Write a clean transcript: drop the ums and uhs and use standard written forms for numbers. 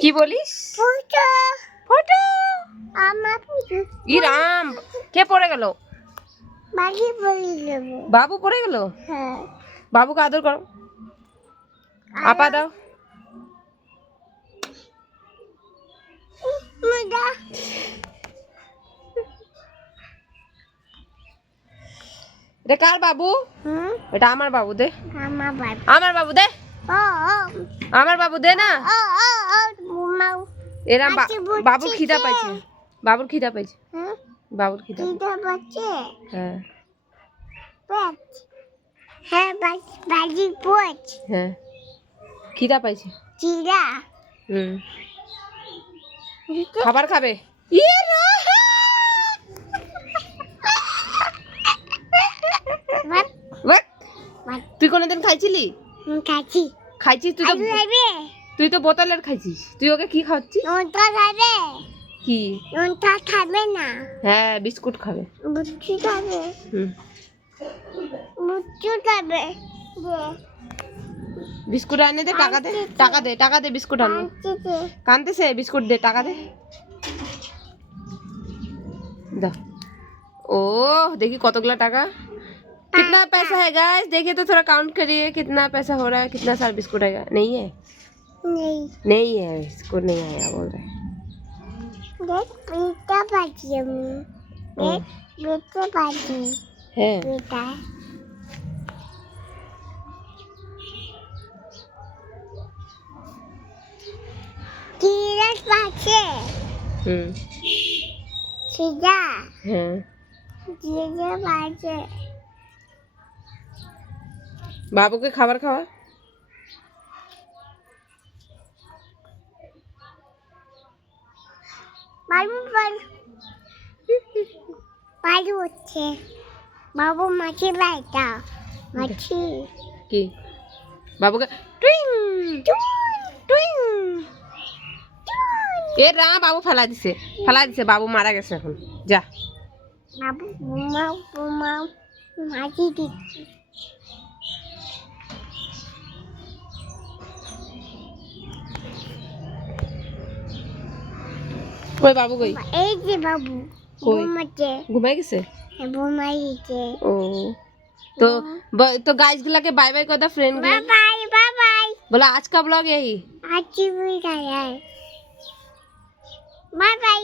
কি বলিস? ফুটো ফটো আমার ফুটো ই রাম, কে পড়ে গেল? বাড়ি বলি দেব। বাবু পড়ে গেল। হ্যাঁ বাবুকে আদর করো, আপা দাও। মুদা এটা কার বাবু? এটা আমার বাবু, দে। আমার বাড়ি আমার বাবু দে, ও ও আমার বাবু দে না। ও ও ও ঘুমাও। এরা আচ্ছা, বুঝছি বাবুর খিদা যে। পাইছে, বাবুর খিদা পাইছে, হ্যাঁ বাবুর খিদা। দিদা বাচ্চা হ্যাঁ পেট হ্যাঁ বাজি পোচ হ্যাঁ, খিদা পাইছে। চিরা হুম, খাবার খাবে। ইয়ে রা! বাহ! তুই কোনোদিন খাইছিলি? কাছি খাইছিস তুই তো, খাইবে তুই তো বোতলের খাইছিস। তুই ওকে কি খাওয়াচ্ছিস? ওটা খাবে কি? ওটা খাবে না হ্যাঁ, বিস্কুট খাবে। বুঝছি খাবে হুম, বুঝছি খাবে দে বিস্কুট আনে দে, টাকা দে, টাকা দে, টাকা দে, বিস্কুট আনবে। আনতে কানতেছে, বিস্কুট দে, টাকা दे। दा ओ देखिए कतगुला टाका, कितना पैसा है गाइस? देखिए तो थोड़ा काउंट करिए कितना पैसा हो रहा है, कितना सारा बिस्कुट आएगा। नहीं है, नहीं नहीं है, बिस्कुट नहीं आएगा बोल रहे हैं। देख बेटा बाजी देख बेटा बाजी है बेटा तीरथ बाजे सीधा हाँ, जीजा बाजे बाबू के खाবার খাওয়া। बाबू बाबू হচ্ছে बाबू মাছি লাইটা মাছি কি বাবুকে টুইং টুইং। এ রা, বাবু ফালা দিছে, ফালা দিছে, বাবু মারা গেছে এখন। যা, বাবু ঘুমাও ঘুমাও মাছি দিচ্ছি কই বাবু কই? এই যে বাবু কই? ঘুমাচ্ছে ঘুমাই গেছে। ঘুমাইছে ও तो गाइस गुला के बाय बाय कर दो friend bye bye bye bye बोला आज का ब्लॉग यही। अच्छी भी है बाय बाय